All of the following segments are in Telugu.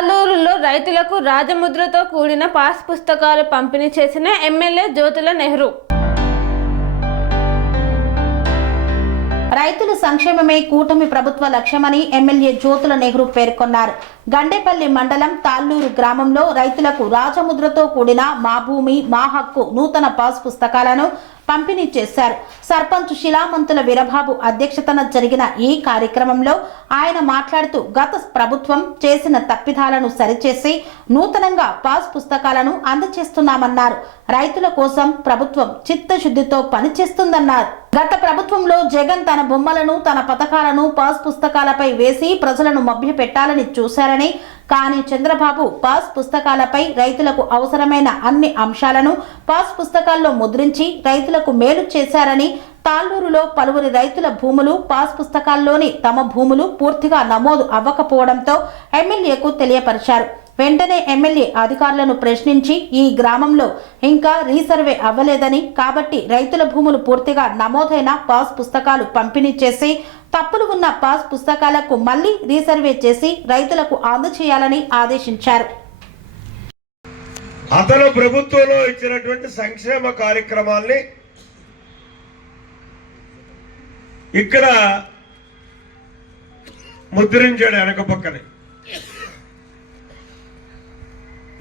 తాళ్ళూరులో రైతులకు రాజముద్రతో కూడిన పాస్ పుస్తకాలు పంపిణీ చేసిన ఎమ్మెల్యే జ్యోతుల నెహ్రూ. రైతుల సంక్షేమమే కూటమి ప్రభుత్వ లక్ష్యమని ఎమ్మెల్యే జ్యోతుల నెహ్రూ పేర్కొన్నారు. గండేపల్లి మండలం తాళ్ళూరు గ్రామంలో రైతులకు రాజముద్రతో కూడిన మా భూమి మా హక్కు నూతన పాస్ పుస్తకాలను పంపిణీ చేశారు. సర్పంచ్ శిలామంతుల వీరబాబు అధ్యక్షతన జరిగిన ఈ కార్యక్రమంలో ఆయన మాట్లాడుతూ గత ప్రభుత్వం చేసిన తప్పిదాలను సరిచేసి నూతనంగా పాస్ పుస్తకాలను అందజేస్తున్నామన్నారు రైతుల కోసం ప్రభుత్వం చిత్తశుద్ధితో పనిచేస్తుందన్నారు. గత ప్రభుత్వంలో జగన్ తన బొమ్మలను తన పథకాలను పాస్ పుస్తకాలపై వేసి ప్రజలను మభ్యపెట్టాలని చూశారని కానీ చంద్రబాబు పాస్ పుస్తకాలపై రైతులకు అవసరమైన అన్ని అంశాలను పాస్ పుస్తకాల్లో ముద్రించి రైతులకు మేలు చేశారని తాళ్ళూరులో పలువురి రైతుల భూములు పాస్ పుస్తకాల్లోని తమ భూములు పూర్తిగా నమోదు అవ్వకపోవడంతో ఎమ్మెల్యేకు తెలియపరిచారు. వెంటనే ఎమ్మెల్యే అధికారులను ప్రశ్నించి ఈ గ్రామంలో ఇంకా రీసర్వే అవ్వలేదని కాబట్టి రైతుల భూములు పూర్తిగా నమోదైన పాస్ పుస్తకాలు పంపిణీ చేసి తప్పులు ఉన్న పాస్ పుస్తకాలకు మళ్ళీ రీసర్వే చేసి రైతులకు అందజేయాలని ఆదేశించారు. అతను ప్రభుత్వంలో ఇచ్చినటువంటి సంక్షేమ కార్యక్రమాల్ని ఇక్కడ ముద్రించాడు వెనక పక్కనే.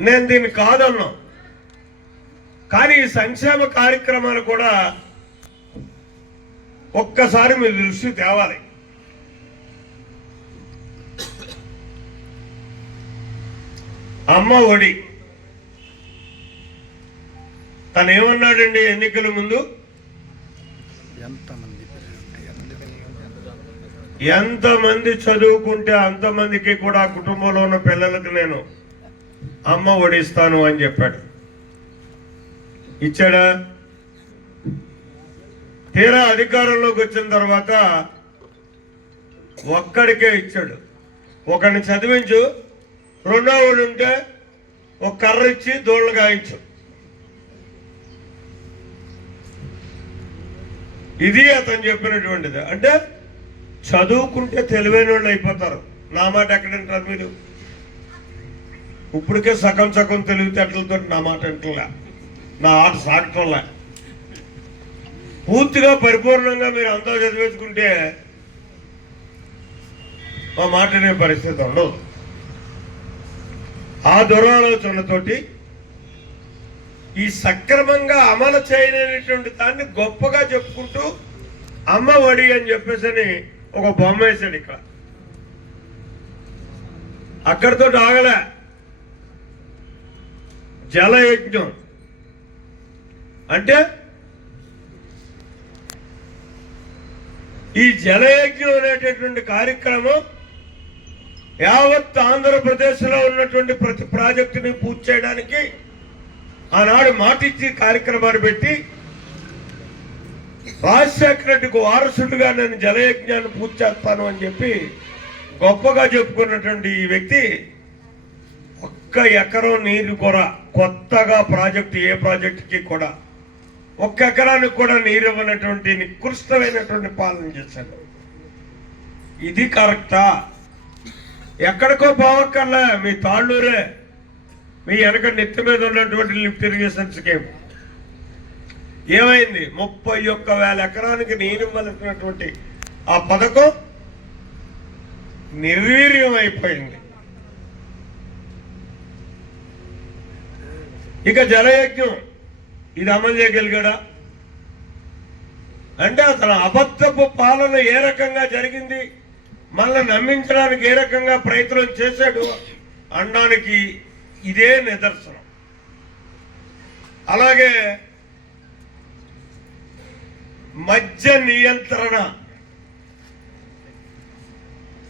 నేను దీన్ని కాదన్నా. కానీ ఈ సంక్షేమ కార్యక్రమాలు కూడా ఒక్కసారి మీ దృష్టి తేవాలి. అమ్మ ఒడి. తను ఏమన్నాడండి ఎన్నికల ముందు? ఎంతమంది చదువుకుంటే అంతమందికి కూడా కుటుంబంలో ఉన్న పిల్లలకు నేను అమ్మ ఒడిస్తాను అని చెప్పాడు. ఇచ్చాడా? తీరా అధికారంలోకి వచ్చిన తర్వాత ఒక్కడికే ఇచ్చాడు. ఒకడిని చదివించు రెండో ఉంటే ఒక కర్ర ఇచ్చి దోళ్ళు గాయించు. ఇది అతను చెప్పినటువంటిది. అంటే చదువుకుంటే తెలివైన వాళ్ళు అయిపోతారు. నా మాట ఎక్కడంటారు మీరు? ఇప్పటికే సగం సగం తెలివితేటలతో నా మాట వింటలే. నా ఆట సాగటంలే. పూర్తిగా పరిపూర్ణంగా మీరు అంతా చదివేసుకుంటే మా మాట అనే పరిస్థితి ఉండదు. ఆ దురాలోచనతోటి ఈ సక్రమంగా అమలు చేయలేనటువంటి దాన్ని గొప్పగా చెప్పుకుంటూ అమ్మ ఒడి అని చెప్పేసి ఒక బొమ్మ వేశాడు ఇక్కడ. అక్కడితో ఆగలే. జలయజ్ఞం. అంటే ఈ జలయజ్ఞం అనేటటువంటి కార్యక్రమం యావత్ ఆంధ్రప్రదేశ్లో ఉన్నటువంటి ప్రతి ప్రాజెక్టుని పూర్తి చేయడానికి ఆనాడు మాటిచ్చి కార్యక్రమాన్ని పెట్టి రాజశేఖర రెడ్డికి వారసుడిగా నేను జలయజ్ఞాన్ని పూర్తి చేస్తాను అని చెప్పి గొప్పగా చెప్పుకున్నటువంటి ఈ వ్యక్తి ఒక్క ఎకరం నీరు కూడా కొత్తగా ప్రాజెక్టు ఏ ప్రాజెక్టుకి కూడా ఒక్క ఎకరానికి కూడా నీరు ఇవ్వనటువంటి నికృష్టమైనటువంటి పాలన చేశాను ఇది కరెక్టా? ఎక్కడికో పోవక్కర్లే మీ తాళ్ళూరే మీ వెనక నెత్తి మీద ఉన్నటువంటి లిఫ్ట్ ఇరిగేషన్ స్కీమ్. ఏమైంది? ముప్పై ఒక్క వేల ఎకరానికి నీరు ఇవ్వాల్సినటువంటి ఆ పథకం నిర్వీర్యం అయిపోయింది ఇక జలయజ్ఞం ఇది అమలు చేయగలిగాడా? అంటే అతను అబద్ధపు పాలన ఏ రకంగా జరిగింది? మళ్ళీ నమ్మించడానికి ఏ రకంగా ప్రయత్నం చేశాడు? అనడానికి ఇదే నిదర్శనం. అలాగే మద్య నియంత్రణ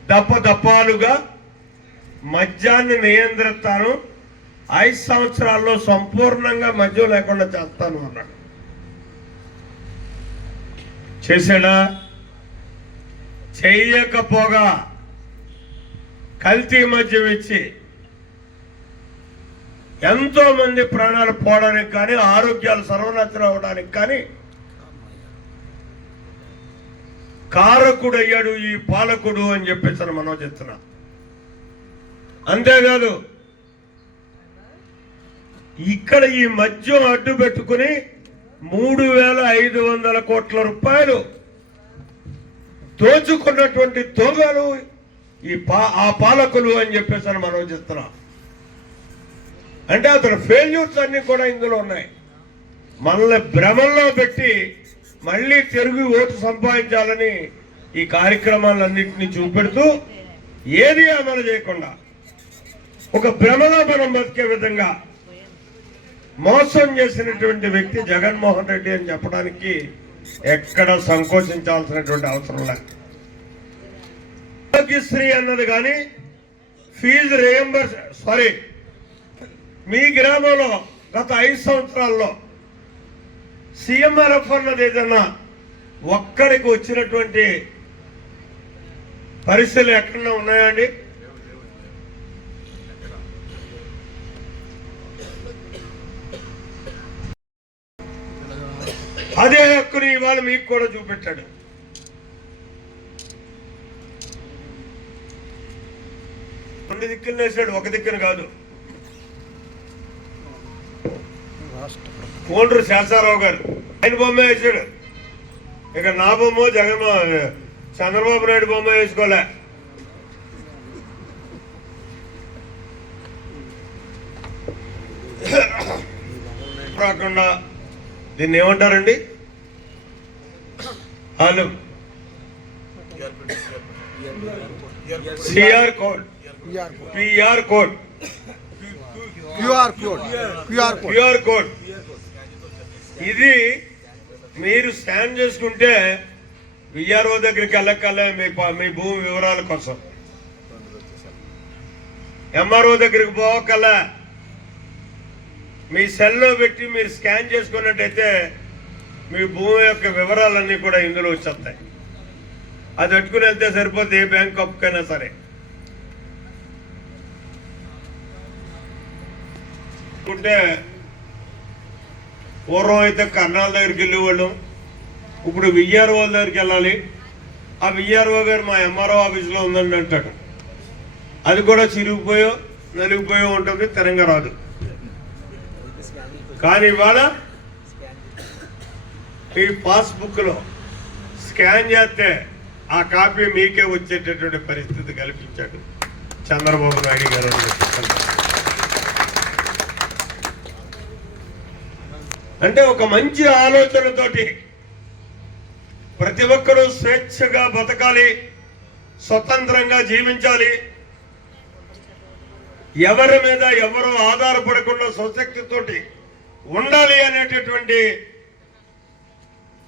దప్పదప్పాలుగా మద్యాన్ని నియంత్రిస్తాను ఐదు సంవత్సరాల్లో సంపూర్ణంగా మద్యం లేకుండా చేస్తాను అన్నాడు. చేశాడా? చెయ్యకపోగా కల్తీ మద్యం ఇచ్చి ఎంతో మంది ప్రాణాలు పోవడానికి కానీ ఆరోగ్యాలు సర్వనాశనం అవడానికి కానీ కారకుడు అయ్యాడు ఈ పాలకుడు అని చెప్పేసి మనం అంతేకాదు ఇక్కడ ఈ మద్యం అడ్డు పెట్టుకుని మూడు వేల ఐదు వందల కోట్ల రూపాయలు దోచుకున్నటువంటి దొంగలు ఈ పా ఆ పాలకులు అని చెప్పేసి అని మనం చెప్తున్నాం. అంటే అతను ఫెయిల్యూర్స్ అన్ని కూడా ఇందులో ఉన్నాయి. మనల్ని భ్రమంలో పెట్టి మళ్ళీ తిరిగి ఓటు సంపాదించాలని ఈ కార్యక్రమాలన్నింటినీ చూపెడుతూ ఏది అమలు చేయకుండా ఒక భ్రమలో మనం బతికే విధంగా మోసం చేసినటువంటి వ్యక్తి జగన్మోహన్ రెడ్డి అని చెప్పడానికి ఎక్కడ సంకోచించాల్సినటువంటి అవసరం లేదు. ఆరోగ్యశ్రీ అన్నది కానీ ఫీజు రియంబర్స్ సారీ మీ గ్రామంలో గత ఐదు సంవత్సరాల్లో సీఎంఆర్ఎఫ్ అన్నది ఏదన్నా ఒక్కడికి వచ్చినటువంటి పరిస్థితులు ఎక్కడన్నా ఉన్నాయండి అదే హక్కుని ఇవాళ మీకు కూడా చూపెట్టాడు. రెండు దిక్కులు వేసాడు ఒక దిక్కున కాదు. కోండ్రు శాంతారావు గారు ఆయన బొమ్మ వేసాడు. ఇక నా బొమ్మ జగన్ చంద్రబాబు నాయుడు బొమ్మ వేసుకోలే. రాకుండా దీన్ని ఏమంటారండి hello CR code PR code QR code QR code QR code ఇది మీరు స్కాన్ చేసుకుంటే విఆర్ఓ దగ్గరికి వెళ్ళక్కలే మీ మీ భూమి వివరాల కోసం. ఎంఆర్ఓ దగ్గరికి పోవక్కల మీ సెల్లో పెట్టి మీరు స్కాన్ చేసుకున్నట్టయితే మీ భూమి యొక్క వివరాలన్నీ కూడా ఇందులో వచ్చేస్తాయి అది పెట్టుకుని వెళ్తే సరిపోతే ఏ బ్యాంక్ అప్పుకైనా సరే. ఉంటే పూర్వం అయితే కర్నాల దగ్గరికి వెళ్ళేవాళ్ళం. ఇప్పుడు విఆర్ఓ దగ్గరికి వెళ్ళాలి. ఆ విఆర్ఓ గారు మా ఎంఆర్ఓ ఆఫీస్లో ఉందండి అంటాడు. అది కూడా చిరిగిపోయో నలిగిపోయో ఉంటుంది తెరంగా రాదు. కానీ ఇవాళ ఈ పాస్బుక్లో స్కాన్ చేస్తే ఆ కాపీ మీకే వచ్చేటటువంటి పరిస్థితి కల్పించాడు చంద్రబాబు నాయుడు గారు అంటే ఒక మంచి ఆలోచనతోటి ప్రతి ఒక్కరూ స్వేచ్ఛగా బతకాలి స్వతంత్రంగా జీవించాలి. ఎవరి మీద ఎవరు ఆధారపడకుండా స్వశక్తితోటి ఉండాలి అనేటటువంటి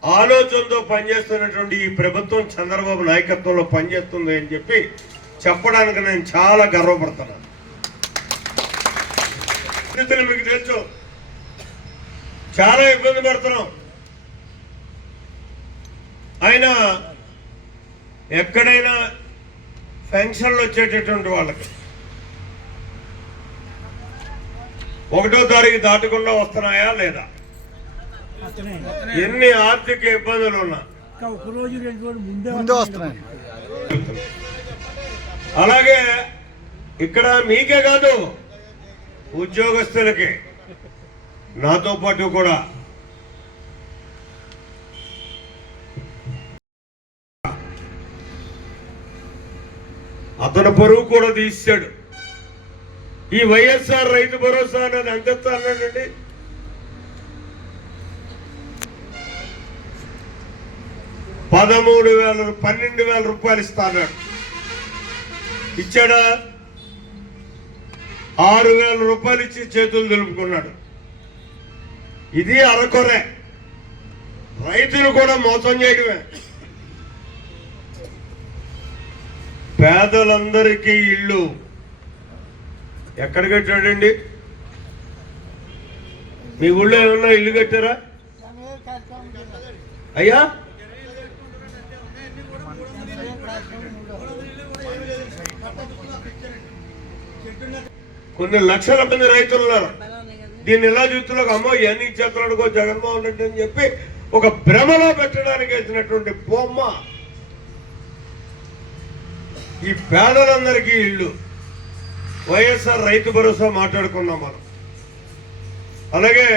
ఆలోచనతో పనిచేస్తున్నటువంటి ఈ ప్రభుత్వం చంద్రబాబు నాయకత్వంలో పనిచేస్తుంది అని చెప్పి చెప్పడానికి నేను చాలా గర్వపడుతున్నాను. పరిస్థితులు మీకు తెలుసు. చాలా ఇబ్బంది పడుతున్నాం. ఆయన ఎక్కడైనా పెన్షన్లు వచ్చేటటువంటి వాళ్ళకి ఒకటో తారీఖు దాటకుండా వస్తున్నాయా లేదా? ఎన్ని ఆర్థిక ఇబ్బందులు ఉన్నా? అలాగే ఇక్కడ మీకే కాదు ఉద్యోగస్తులకి. నాతో పాటు కూడా. అతని పరువు కూడా తీసాడు ఈ వైఎస్ఆర్ రైతు భరోసా అనేది ఎంత అన్నాడండి పదమూడు వేల పన్నెండు వేల రూపాయలు ఇస్తాడు ఇచ్చాడా? ఆరు వేల రూపాయలు ఇచ్చి చేతులు దులుపుకున్నాడు. ఇది అరకొరే రైతులు కూడా మోసం చేయడమే. పేదలందరికీ ఇల్లు ఎక్కడ కట్టాడండి మీ ఊళ్ళో ఏమన్నా ఇల్లు కట్టారా? అయ్యా? కొన్ని లక్షల మంది రైతులు ఉన్నారు. దీన్ని ఎలా చూస్తున్నారు? అమ్మో ఇవన్నీ చేతులు జగన్మోహన్ రెడ్డి అని చెప్పి ఒక భ్రమలో పెట్టడానికి వేసినటువంటి బొమ్మ. ఈ పేదలందరికీ ఇల్లు. వైఎస్ఆర్ రైతు భరోసా మాట్లాడుకున్నాం మనం. అలాగే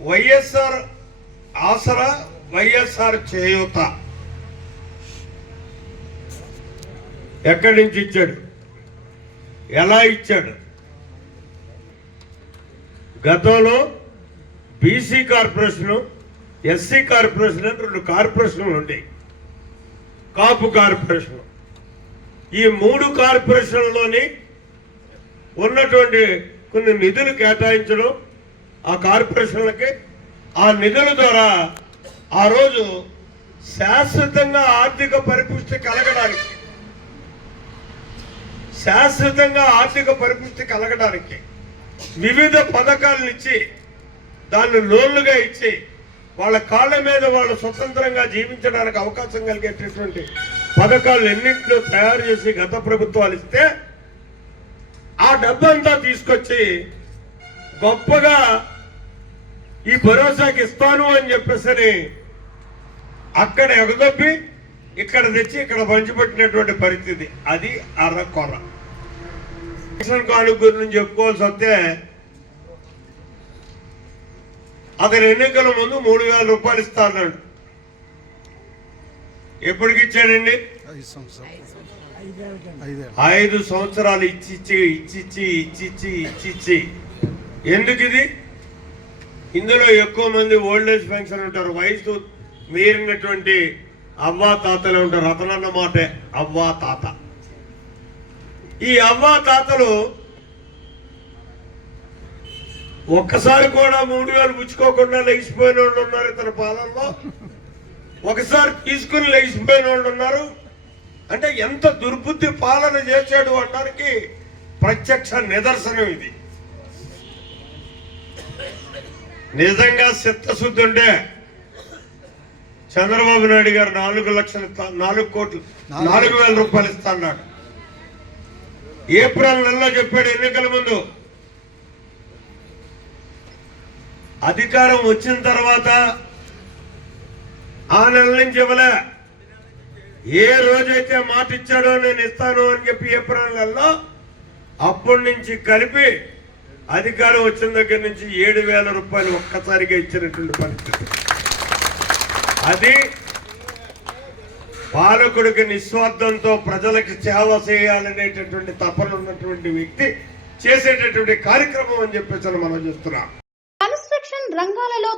వైఎస్ఆర్ ఆసరా వైఎస్ఆర్ చేయూత. ఎక్కడి నుంచి ఇచ్చాడు? ఎలా ఇచ్చాడు? గతంలో బీసీ కార్పొరేషను ఎస్సీ కార్పొరేషన్ అని రెండు కార్పొరేషన్లు ఉండేవి కాపు కార్పొరేషన్. ఈ మూడు కార్పొరేషన్లోని ఉన్నటువంటి కొన్ని నిధులు కేటాయించడం ఆ కార్పొరేషన్లకి ఆ నిధుల ద్వారా ఆ రోజు శాశ్వతంగా ఆర్థిక పరిపుష్టి కలగడానికి శాశ్వతంగా ఆర్థిక పరిపుష్టి కలగడానికి వివిధ పథకాలను ఇచ్చి దాన్ని లోన్లుగా ఇచ్చి వాళ్ళ కాళ్ళ మీద వాళ్ళు స్వతంత్రంగా జీవించడానికి అవకాశం కలిగేటటువంటి పథకాలు ఎన్నింటిలో తయారు చేసి గత ప్రభుత్వాలు ఇస్తే ఆ డబ్బంతా తీసుకొచ్చి గొప్పగా ఈ భరోసాకి ఇస్తాను అని చెప్పేసి అక్కడ ఎగదొప్పి ఇక్కడ తెచ్చి ఇక్కడ పంచిపెట్టినటువంటి పరిస్థితి. అది అర్ర కొర రేషన్ గురించి చెప్పుకోవాల్సి వస్తే అతను ఎన్నికల ముందు మూడు వేల రూపాయలు ఇస్తానన్నాడు. ఎప్పటికి ఇచ్చాడండి ఐదు సంవత్సరాలు ఇచ్చిచ్చి ఇచ్చిచ్చి ఇచ్చిచ్చి ఇచ్చిచ్చి ఎందుకు ఇది ఇందులో ఎక్కువ మంది ఓల్డ్ ఏజ్ పెన్షన్ ఉంటారు. వయసు మీరినటువంటి అవ్వా తాతలు ఉంటారు. అతనన్న మాటే అవ్వా తాత. ఈ అవ్వా తాతలు ఒక్కసారి కూడా మూడు వేలు పుచ్చుకోకుండా లెగిసిపోయిన వాళ్ళు ఉన్నారు ఇతని పాలనలో. ఒకసారి తీసుకుని లెగిసిపోయిన వాళ్ళు ఉన్నారు. అంటే ఎంత దుర్బుద్ధి పాలన చేశాడు అనడానికి ప్రత్యక్ష నిదర్శనం ఇది. నిజంగా చిత్తశుద్ధి ఉంటే చంద్రబాబు నాయుడు గారు నాలుగు లక్షలు నాలుగు కోట్లు నాలుగు వేల రూపాయలు ఇస్తా అన్నాడు ఏప్రిల్ నెలలో చెప్పాడు ఎన్నికల ముందు. అధికారం వచ్చిన తర్వాత ఆ నెల నుంచి ఇవ్వలే. ఏ రోజైతే మాట ఇచ్చాడో నేను ఇస్తాను అని చెప్పి ఏప్రిల్ నెలలో అప్పటి నుంచి కలిపి అధికారం వచ్చిన దగ్గర నుంచి ఏడు వేల రూపాయలు ఒక్కసారిగా ఇచ్చినటువంటి పరిస్థితి. అది పాలకుడికి నిస్వార్థంతో ప్రజలకు సేవ చేయాలనేటటువంటి తపన ఉన్నటువంటి వ్యక్తి చేసేటటువంటి కార్యక్రమం అని చెప్పేసి మనం చూస్తున్నాం.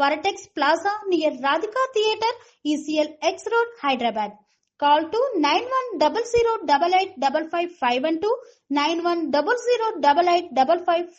Varatex Plaza near Radhika Theatre, ECL X Road, Hyderabad. Call to 9100885551 91008855